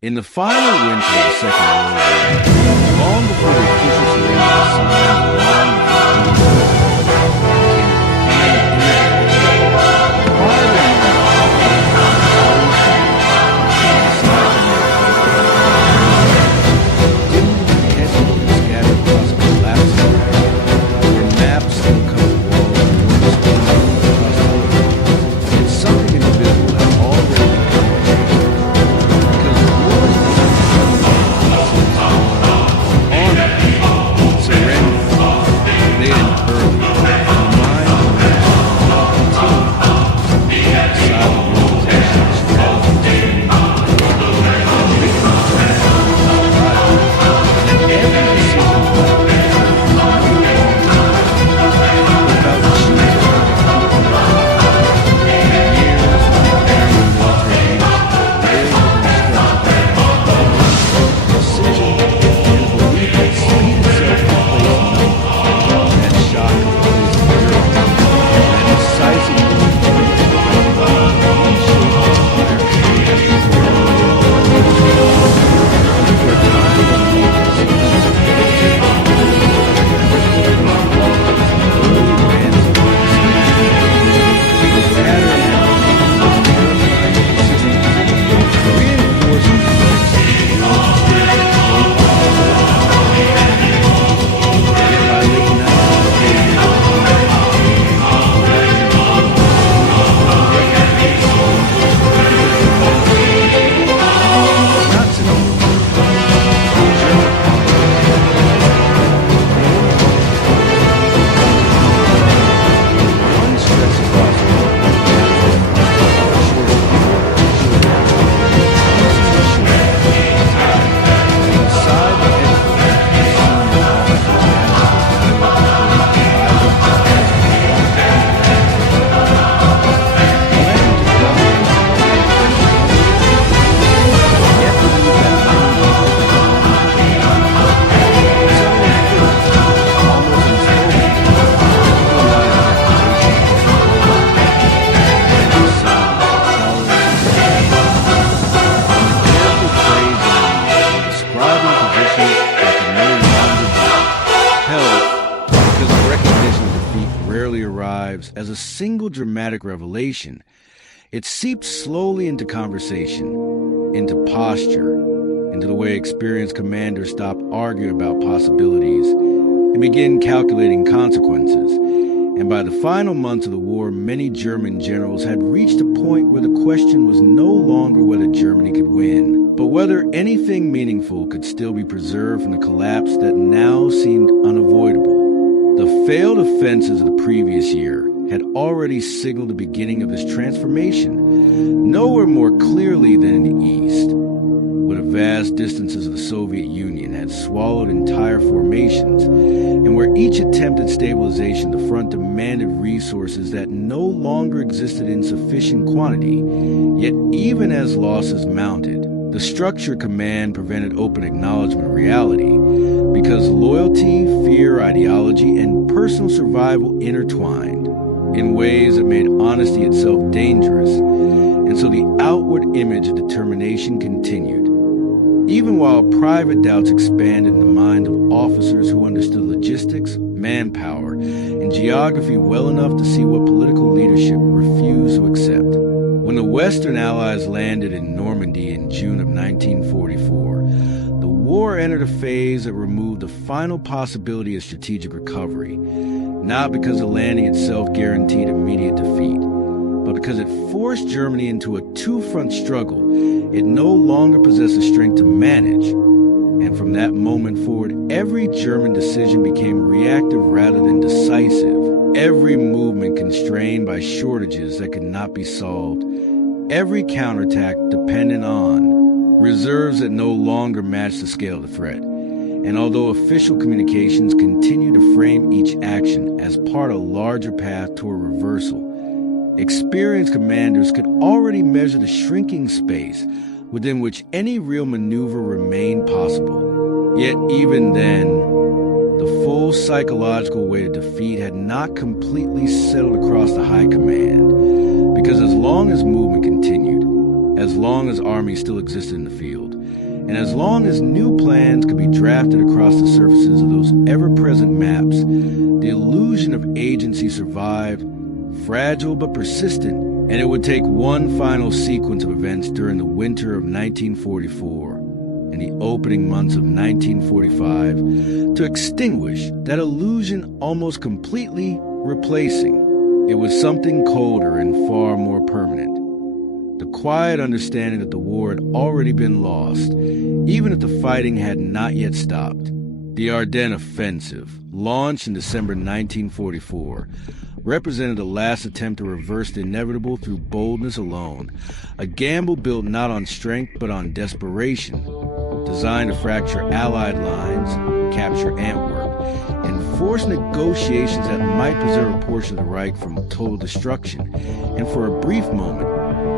In the final winter of the Second World War, long before the official surrender was signed, long before as a single dramatic revelation, it seeped slowly into conversation, into posture, into the way experienced commanders stopped arguing about possibilities and began calculating consequences. And by the final months of the war, many German generals had reached a point where the question was no longer whether Germany could win, but whether anything meaningful could still be preserved from the collapse that now seemed unavoidable. The failed offenses of the previous year had already signaled the beginning of this transformation, nowhere more clearly than in the East, where the vast distances of the Soviet Union had swallowed entire formations, and where each attempt at stabilization of the front demanded resources that no longer existed in sufficient quantity. Yet even as losses mounted, the structured command prevented open acknowledgement of reality, because loyalty, fear, ideology, and personal survival intertwined in ways that made honesty itself dangerous, and so the outward image of determination continued, even while private doubts expanded in the mind of officers who understood logistics, manpower, and geography well enough to see what political leadership refused to accept. When the Western Allies landed in Normandy in June of 1944, the war entered a phase that removed the final possibility of strategic recovery, not because the landing itself guaranteed immediate defeat, but because it forced Germany into a two-front struggle it no longer possessed the strength to manage. And from that moment forward, every German decision became reactive rather than decisive, every movement constrained by shortages that could not be solved, every counterattack dependent on reserves that no longer matched the scale of the threat. And although official communications continue to frame each action as part of a larger path toward reversal, experienced commanders could already measure the shrinking space within which any real maneuver remained possible. Yet even then, the full psychological weight of defeat had not completely settled across the high command, because as long as movement continued, as long as armies still existed in the field, And as long as new plans could be drafted across the surfaces of those ever-present maps, the illusion of agency survived, fragile but persistent, and it would take one final sequence of events during the winter of 1944 and the opening months of 1945 to extinguish that illusion almost completely, replacing it with something colder and far more permanent. The quiet understanding that the war had already been lost, even if the fighting had not yet stopped. The Ardennes Offensive, launched in December 1944, represented the last attempt to reverse the inevitable through boldness alone, a gamble built not on strength but on desperation, designed to fracture Allied lines, capture Antwerp, and force negotiations that might preserve a portion of the Reich from total destruction. And for a brief moment,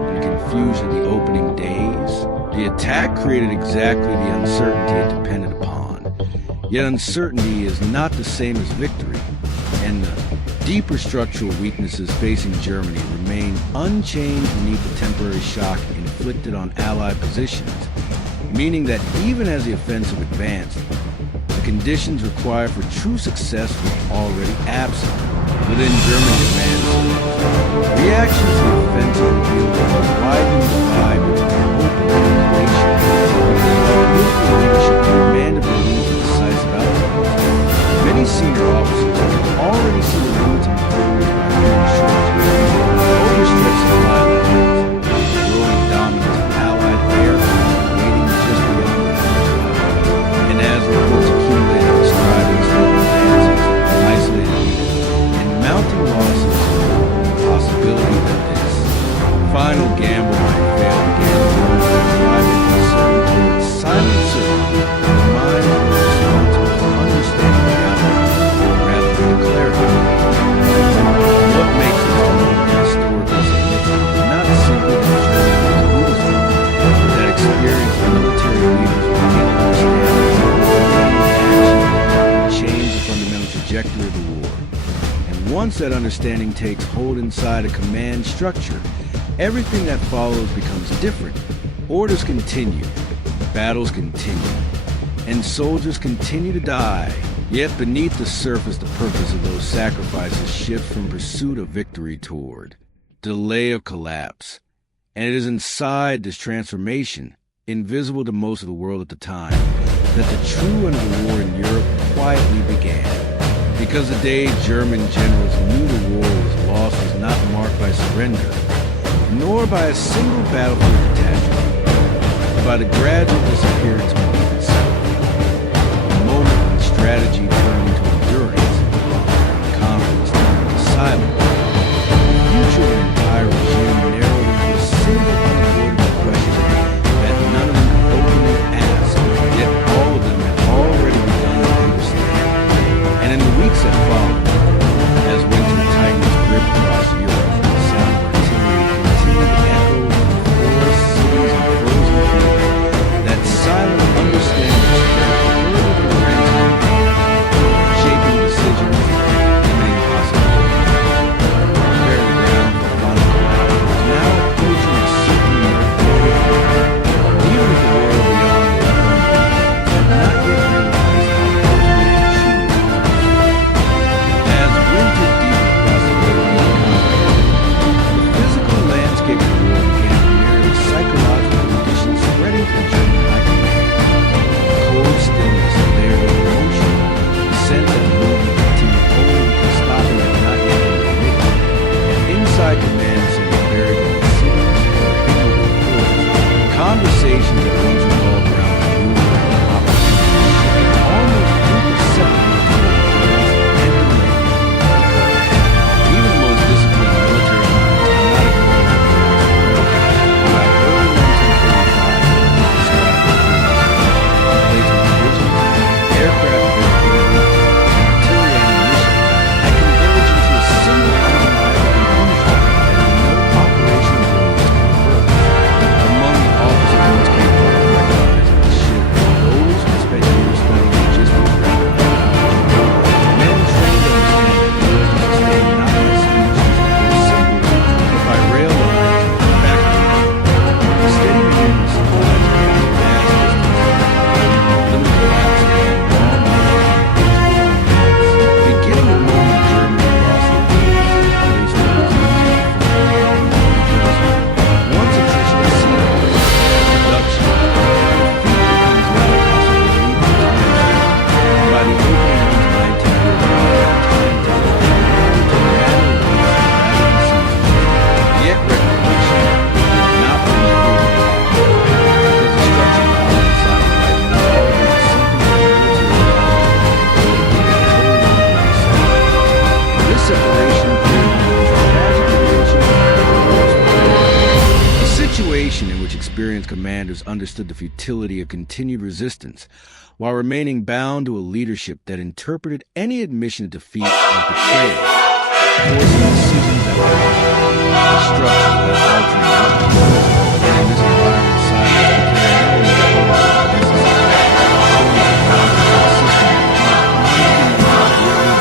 in the confusion of the opening days, the attack created exactly the uncertainty it depended upon. Yet uncertainty is not the same as victory, and the deeper structural weaknesses facing Germany remain unchanged beneath the temporary shock inflicted on Allied positions, meaning that even as the offensive advanced, the conditions required for true success were already absent within German command centers. Reaction to the offensive revealed a widening divide between hope and manipulation, because while political leadership demanded belief in decisive outcomes, many senior officers had already seen the limits imposed by human shortages, overstretched supply lines, growing dominance of Allied aircraft waiting just beyond the peninsula, and as reports accumulated describing slow advances, isolated units, and mounting losses, the possibility that this final gamble might fail again drove the private concern towards silent certainty in the minds of those responsible for understanding reality rather than declaring it. What makes this moment historically significant is not simply that Germany was losing, but that experienced military leaders began to understand that action would change the fundamental trajectory of the war. And once that understanding takes hold inside a command structure, everything that follows becomes different. Orders continue, battles continue, and soldiers continue to die. Yet beneath the surface, the purpose of those sacrifices shifts from pursuit of victory toward delay of collapse. And it is inside this transformation, invisible to most of the world at the time, that the true end of the war in Europe quietly began. Because the day German generals knew the war was lost was not marked by surrender, nor by a single battlefield detachment, but by the gradual disappearance of war itself. The moment when strategy turned into endurance, and confidence turned into silence, the future of an entire regime narrowed into a single unavoidable question that none of them openly asked, yet all of them had already begun to understand. And in the weeks that followed, as winter tightened its grip across Europe, the sound of artillery continued to echo from forests, cities, and frozen fields. That silent understanding spread further than the ranks of command, shaping decisions and limiting possibilities. understood the futility of continued resistance, while remaining bound to a leadership that interpreted any admission of defeat as betrayal, forcing decisions that were destruction that altering outcomes. And in this environment, silence became not only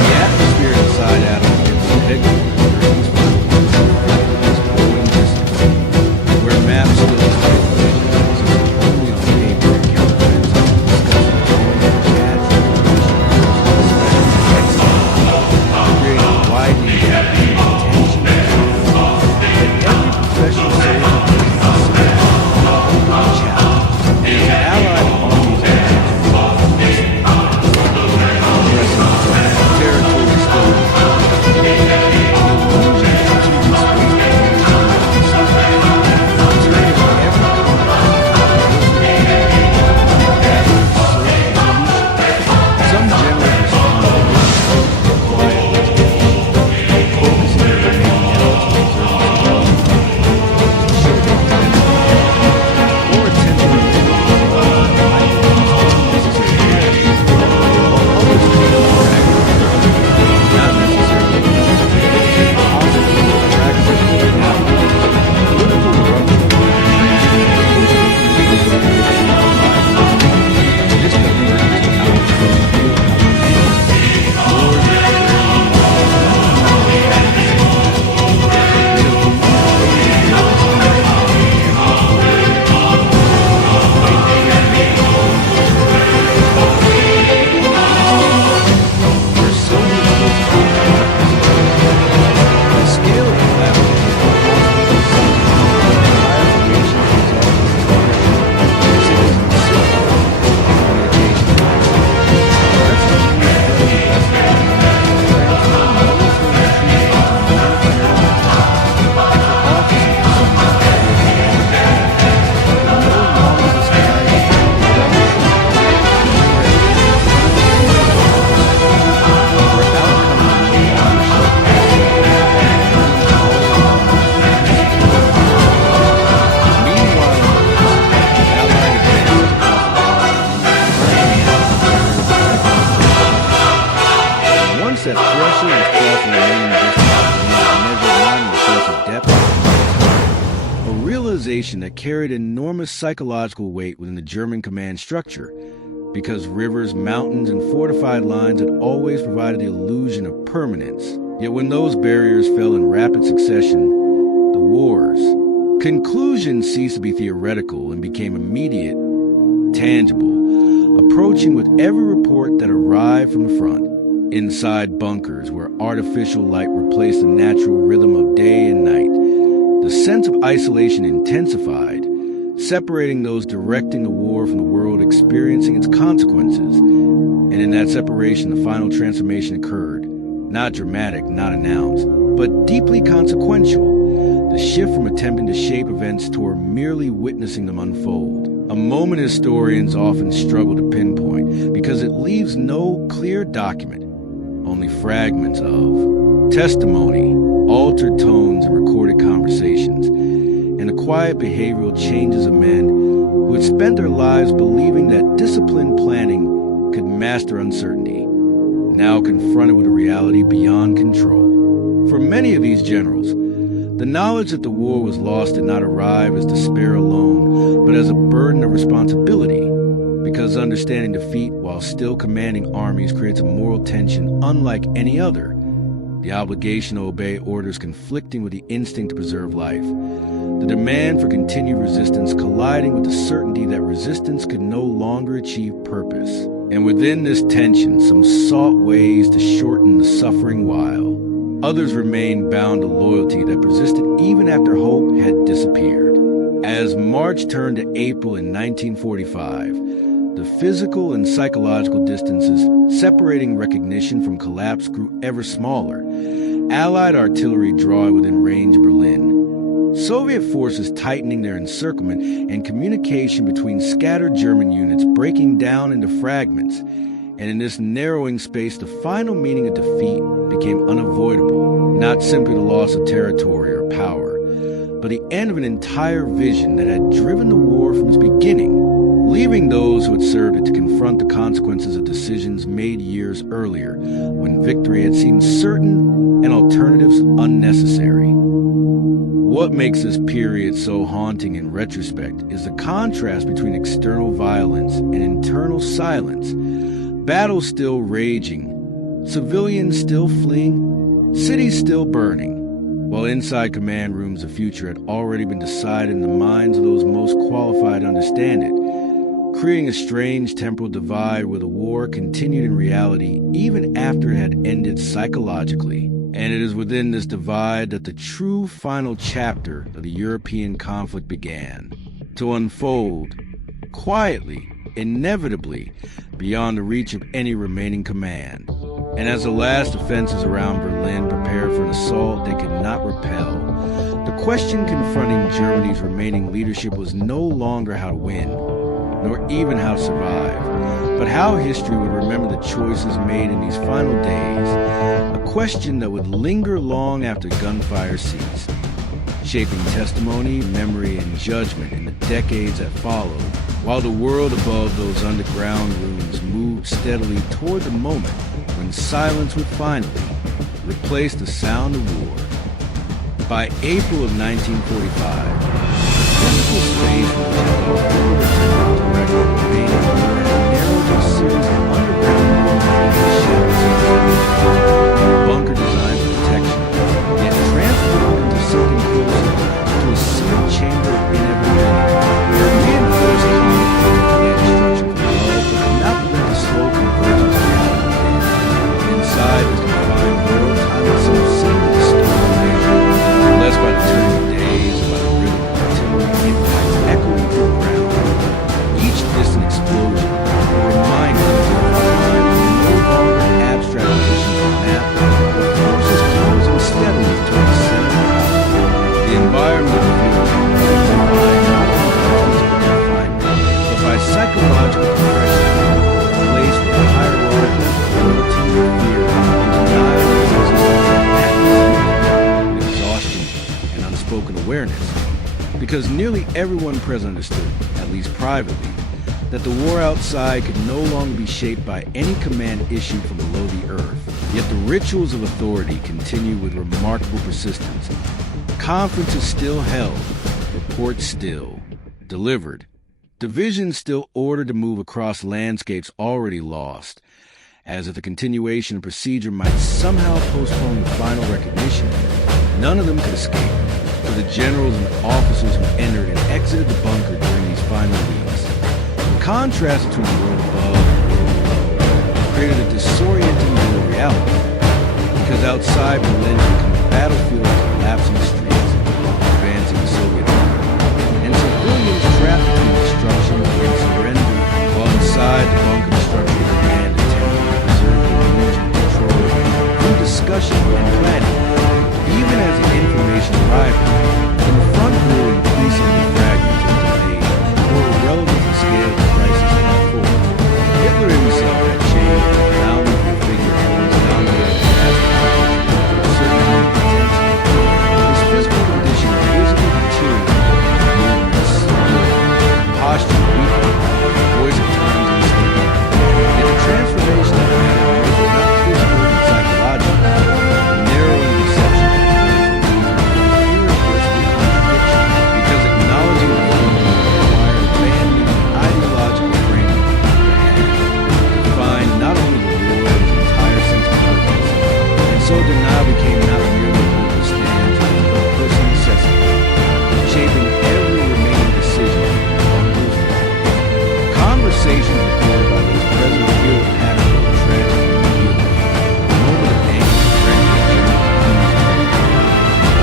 the atmosphere inside Adam's headquarters during these final months reflected this growing distance, where maps still displayed the vision existed only on paper and counterfeits discussing growing casual creating a widening gap between attention and reality that every professional soldier is considered a challenge. And as allied armies territory still some generals responded quietly, focusing their remaining efforts on or attempting to not necessarily possibly attractive political this convergence that pressure was crossing the remaining distance and measured line with a sense of depth, a realization that carried enormous psychological weight within the German command structure, because rivers, mountains, and fortified lines had always provided the illusion of permanence. Yet when those barriers fell in rapid succession, the war's conclusion ceased to be theoretical and became immediate, tangible, approaching with every report that arrived from the front. Inside bunkers where artificial light replaced the natural rhythm of day and night, the sense of isolation intensified, separating those directing the war from the world experiencing its consequences. And in that separation, the final transformation occurred. Not dramatic, not announced, but deeply consequential. The shift from attempting to shape events toward merely witnessing them unfold. A moment historians often struggle to pinpoint because it leaves no clear document, only fragments of testimony, altered tones, and recorded conversations, and the quiet behavioral changes of men who had spent their lives believing that disciplined planning could master uncertainty, now confronted with a reality beyond control. For many of these generals, the knowledge that the war was lost did not arrive as despair alone, but as a burden of responsibility, because understanding defeat while still commanding armies creates a moral tension unlike any other, the obligation to obey orders conflicting with the instinct to preserve life, the demand for continued resistance colliding with the certainty that resistance could no longer achieve purpose. And within this tension, some sought ways to shorten the suffering while others remained bound to loyalty that persisted even after hope had disappeared. As March turned to April in 1945, the physical and psychological distances separating recognition from collapse grew ever smaller, Allied artillery drawing within range of Berlin, Soviet forces tightening their encirclement, and communication between scattered German units breaking down into fragments. And in this narrowing space, the final meaning of defeat became unavoidable, not simply the loss of territory or power, but the end of an entire vision that had driven the war from its beginning, leaving those who had served it to confront the consequences of decisions made years earlier when victory had seemed certain and alternatives unnecessary. What makes this period so haunting in retrospect is the contrast between external violence and internal silence. Battles still raging, civilians still fleeing, cities still burning, while inside command rooms the future had already been decided in the minds of those most qualified to understand it, creating a strange temporal divide where the war continued in reality even after it had ended psychologically. And it is within this divide that the true final chapter of the European conflict began to unfold, quietly, inevitably, beyond the reach of any remaining command. And as the last defenses around Berlin prepared for an assault they could not repel, the question confronting Germany's remaining leadership was no longer how to win, nor even how to survive, but how history would remember the choices made in these final days, a question that would linger long after gunfire ceased, shaping testimony, memory, and judgment in the decades that followed, while the world above those underground rooms moved steadily toward the moment when silence would finally replace the sound of war. By April of 1945, the physical space which had overturned to record the remaining war had narrowed to a series of underground rooms beneath the shadows of the bunker designed for protection, yet transformed into something closer to a sealed chamber of inevitability, where reinforced conflict and destruction from above but could not prevent the slow convergence of reality within. Inside was the confined world, time itself seemed to distort the measure, less by the turn of days and by the rhythm of artillery impacts echoing through the ground. Each distant explosion a reminder that the frontline was no longer an abstract position on the map, but forces closing steadily toward the center of power. The environment of the field was defined not only by physical confinement, but by psychological compression, a place where hierarchy, loyalty, fear, and denial with exhaustion and unspoken awareness. Because nearly everyone present understood, at least privately, that the war outside could no longer be shaped by any command issued from below the earth. Yet the rituals of authority continued with remarkable persistence. Conferences still held, reports still delivered, divisions still ordered to move across landscapes already lost, as if the continuation of procedure might somehow postpone the final recognition. None of them could escape, for the generals and officers who entered and exited the bunker during these final weeks. The contrast between the world above and the world below created a disorienting dual reality, because outside Berlin had become a battlefield of collapsing streets, advancing Soviet army, and civilians trapped between destruction and surrender, while inside the bunker the structure of command attempted to preserve the illusion of control through discussion and planning. Even as the information arrived, the front grew increasingly fragmented and delayed, more irrelevant to the scale of the crisis than before. Hitler himself had changed from a boundary figure towards dominating the vast with a certain amount of intensity. His physical condition visibly deteriorated, movements slowed, posture weakened, voice at times unstable. Yet the transformation that mattered most was not physical but psychological, a narrowing deception that turned from reason into irreversible contradiction, because acknowledging the phenomenon required abandoning the ideological framework that defined not only the war but its entire sense of purpose, and so denial became not merely a political stance but a personal necessity, shaping every remaining decision on those walls. Conversations recorded by those present revealed a pattern of tragedy and healing, a moment of anger rendered but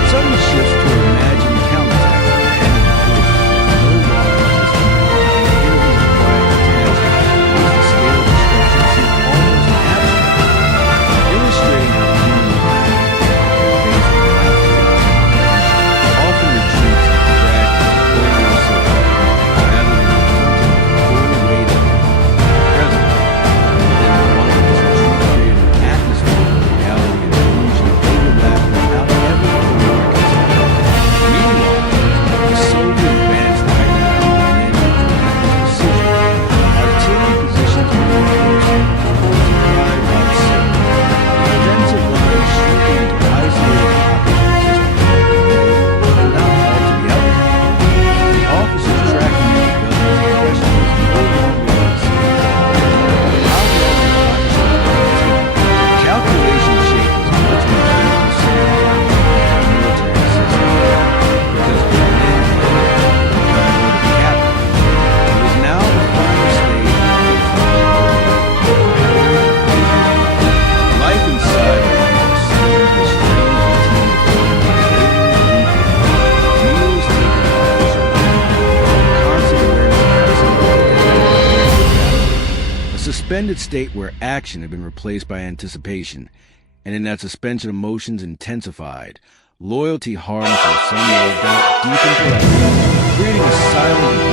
sudden shifts to imagined counterattack of the enemy forces that no longer existed, and enemies required to task because the scale of destruction seemed almost abstract, illustrating how human face the collapse often retreats and fragments, holding themselves rather than confronting the full weight of it. suspended state where action had been replaced by anticipation, and in that suspension emotions intensified. Loyalty hardened for some no doubt deep into life, creating a silent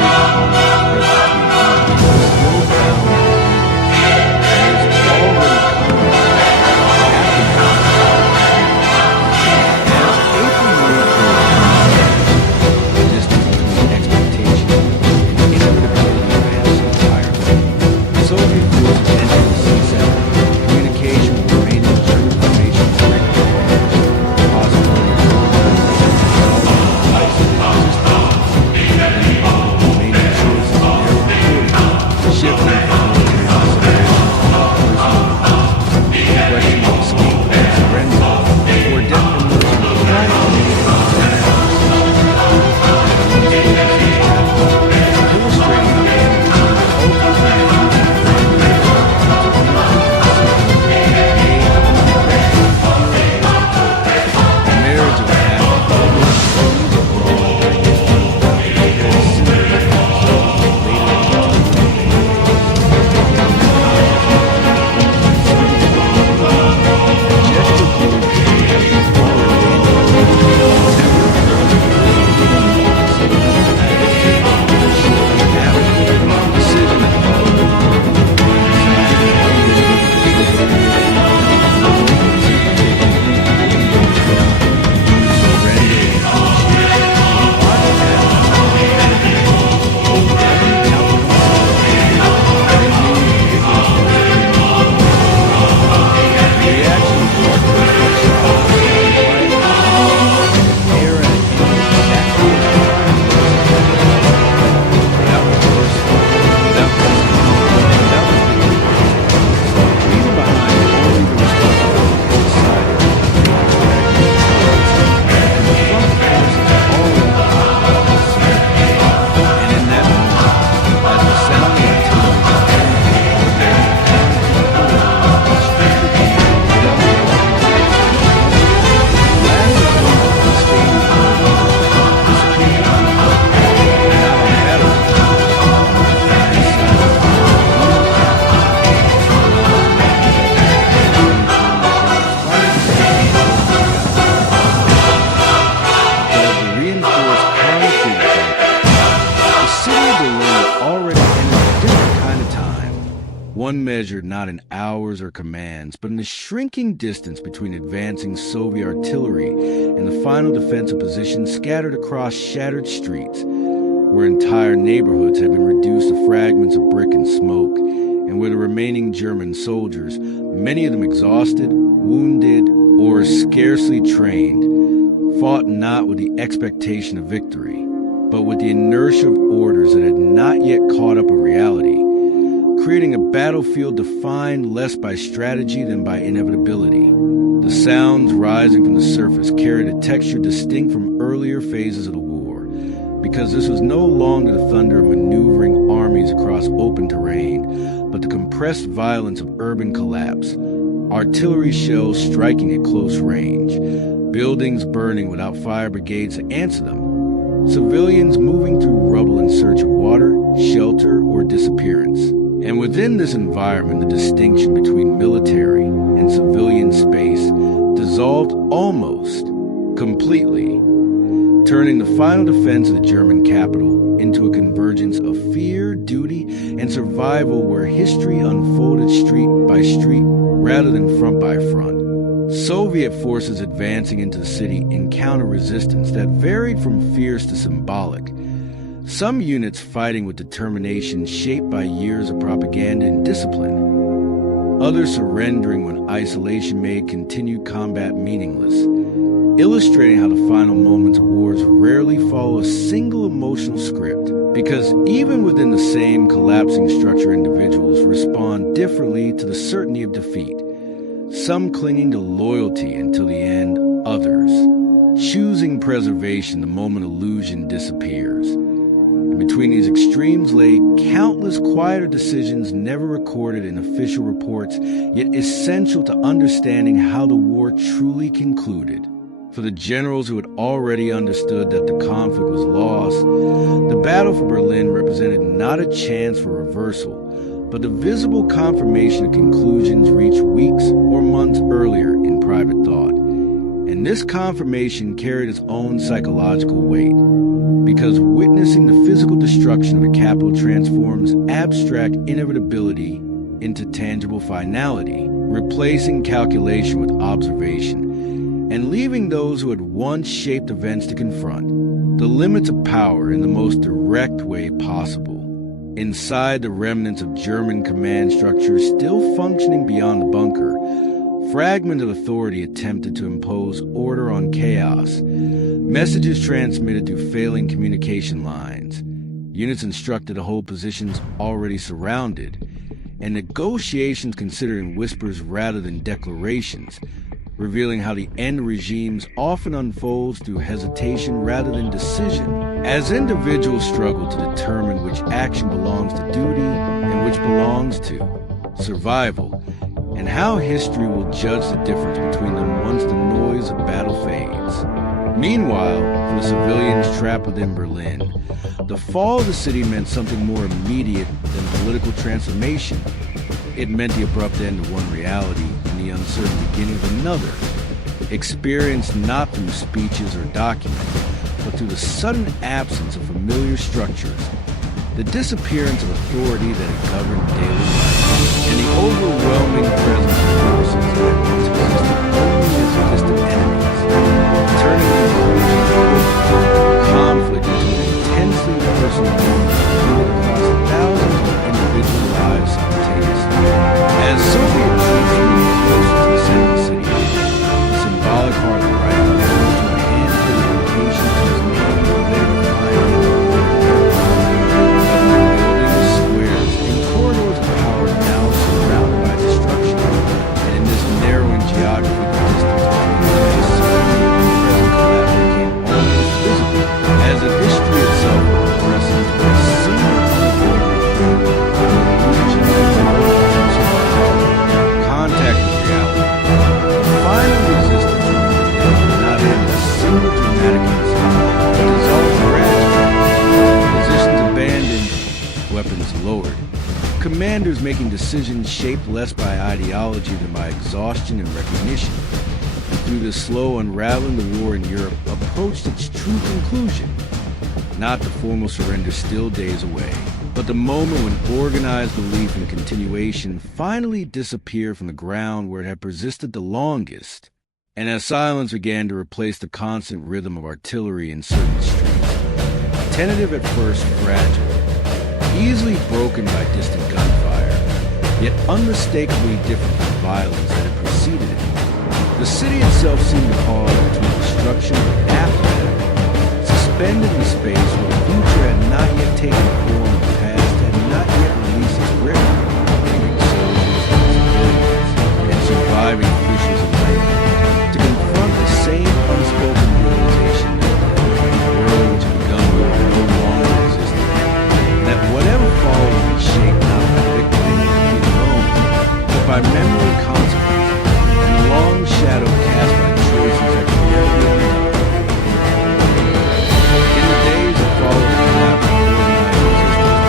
one measured not in hours or commands, but in the shrinking distance between advancing Soviet artillery and the final defensive positions scattered across shattered streets, where entire neighborhoods had been reduced to fragments of brick and smoke, and where the remaining German soldiers, many of them exhausted, wounded, or scarcely trained, fought not with the expectation of victory, but with the inertia of orders that had not yet caught up with reality, creating a battlefield defined less by strategy than by inevitability. The sounds rising from the surface carried a texture distinct from earlier phases of the war, because this was no longer the thunder of maneuvering armies across open terrain, but the compressed violence of urban collapse, artillery shells striking at close range, buildings burning without fire brigades to answer them, civilians moving through rubble in search of water, shelter, or disappearance. And within this environment, the distinction between military and civilian space dissolved almost completely, turning the final defense of the German capital into a convergence of fear, duty, and survival where history unfolded street by street rather than front by front. Soviet forces advancing into the city encountered resistance that varied from fierce to symbolic. Some units fighting with determination shaped by years of propaganda and discipline. Others surrendering when isolation made continued combat meaningless, illustrating how the final moments of wars rarely follow a single emotional script, because even within the same collapsing structure, individuals respond differently to the certainty of defeat, some clinging to loyalty until the end, others choosing preservation the moment illusion disappears. And between these extremes lay countless quieter decisions never recorded in official reports, yet essential to understanding how the war truly concluded. For the generals who had already understood that the conflict was lost, the battle for Berlin represented not a chance for reversal, but the visible confirmation of conclusions reached weeks or months earlier in private thought. And this confirmation carried its own psychological weight, because witnessing the physical destruction of a capital transforms abstract inevitability into tangible finality, replacing calculation with observation, and leaving those who had once shaped events to confront the limits of power in the most direct way possible. Inside the remnants of German command structures still functioning beyond the bunker, fragments of authority attempted to impose order on chaos. Messages transmitted through failing communication lines. Units instructed to hold positions already surrounded. And negotiations considered in whispers rather than declarations, revealing how the end regimes often unfolds through hesitation rather than decision. As individuals struggle to determine which action belongs to duty and which belongs to survival, and how history will judge the difference between them once the noise of battle fades. Meanwhile, for the civilians trapped within Berlin, the fall of the city meant something more immediate than political transformation. It meant the abrupt end of one reality and the uncertain beginning of another, experienced not through speeches or documents, but through the sudden absence of familiar structures, the disappearance of authority that had governed daily life, and the overwhelming presence of forces that once existed only as distant enemies, turning conclusions of conflict into an intensely personal moment fluid across thousands of individual lives simultaneously. As Soviet troops moved closer to the center of the city, the symbolic heart of the right moved to a handful of locations whose names were later defined in the buildings, squares, and corridors of power now surrounded by destruction. And in this narrowing geography, the distance between the Soviet and present collapse became almost visible, as if history itself were progressing to a single contact with reality. The final resistance did not end in a single dramatic incident, but dissolved gradually. Positions abandoned, weapons lowered. Commanders making decisions shaped less by ideology than by exhaustion and recognition. And through this slow unraveling, the war in Europe approached its true conclusion. Not the formal surrender still days away, but the moment when organized belief in continuation finally disappeared from the ground where it had persisted the longest, and as silence began to replace the constant rhythm of artillery in certain streets, tentative at first, fragile, easily broken by distant gunfire, yet unmistakably different from the violence that had preceded it. The city itself seemed to pause between destruction and aftermath, suspended in space where the future had not yet taken form, the past had not yet released its grip, leaving soldiers, civilians, and surviving officials alike to confront the same unspoken realization that the world which had begun war no longer existed, and that whatever followed would be shaped not by victory or defeat alone, but by memory and consequence, and the long shadow cast by choices that could never be undone. In the days that followed the collapse of organized resistance,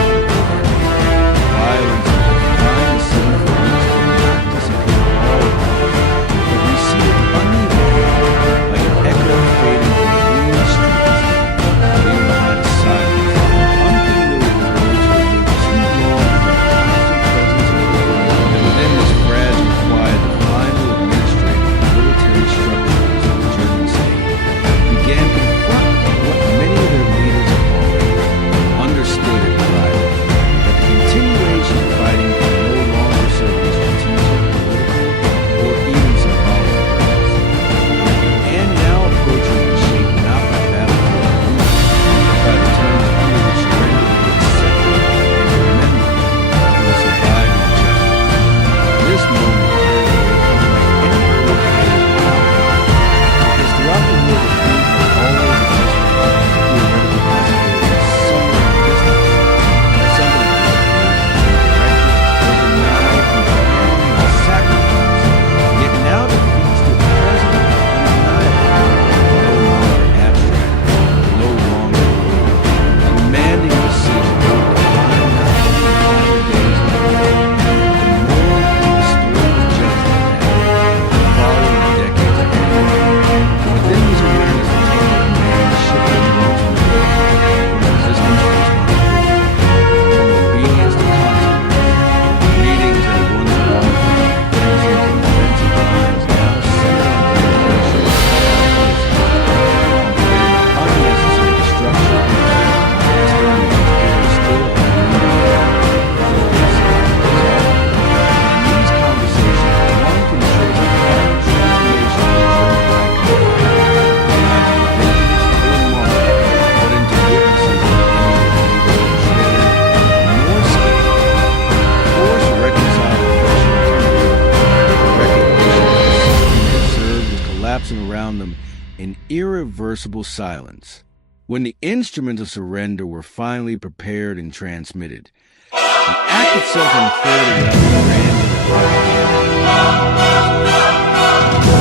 in irreversible silence. When the instruments of surrender were finally prepared and transmitted, the act itself unfolded without the grandeur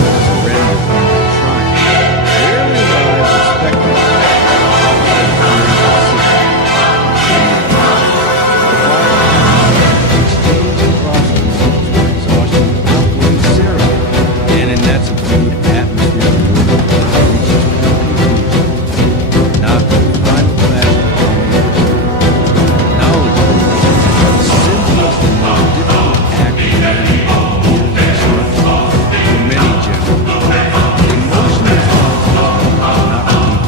that surrender from the triumph. Rarely arrives a spectacle and in that subdued atmosphere, not the final flash of knowledge, simplest and most difficult act of for many generals. Emotional response not relief.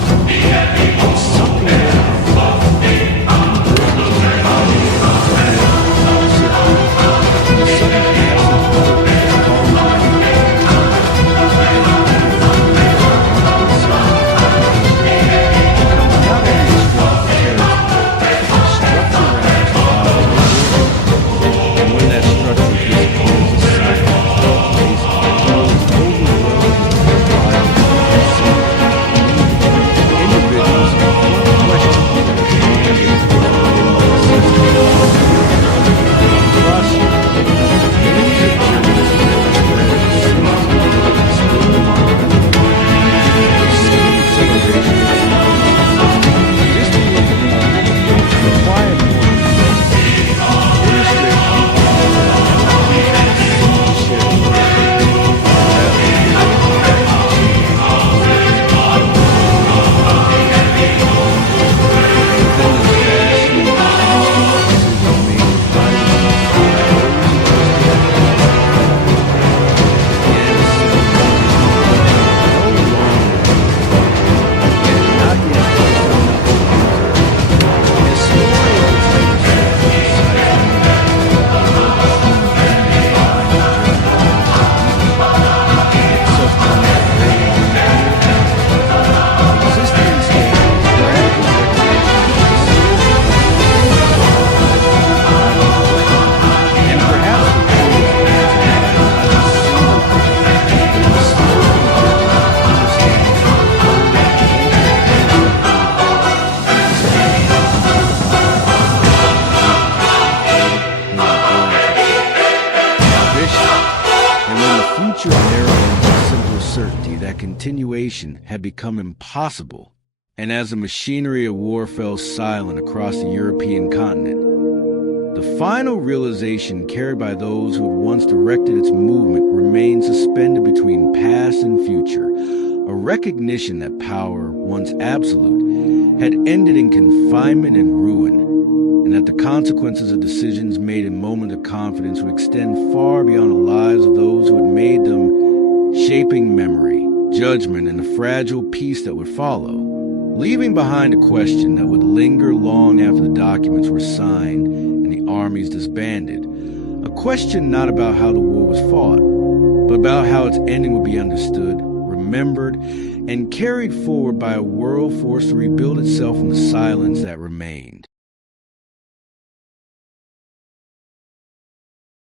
It's something that continuation had become impossible, and as the machinery of war fell silent across the European continent, the final realization carried by those who had once directed its movement remained suspended between past and future, a recognition that power, once absolute, had ended in confinement and ruin, and that the consequences of decisions made in moments of confidence would extend far beyond the lives of those who had made them, shaping memory, judgment, and the fragile peace that would follow, leaving behind a question that would linger long after the documents were signed and the armies disbanded, a question not about how the war was fought, but about how its ending would be understood, remembered, and carried forward by a world forced to rebuild itself in the silence that remained.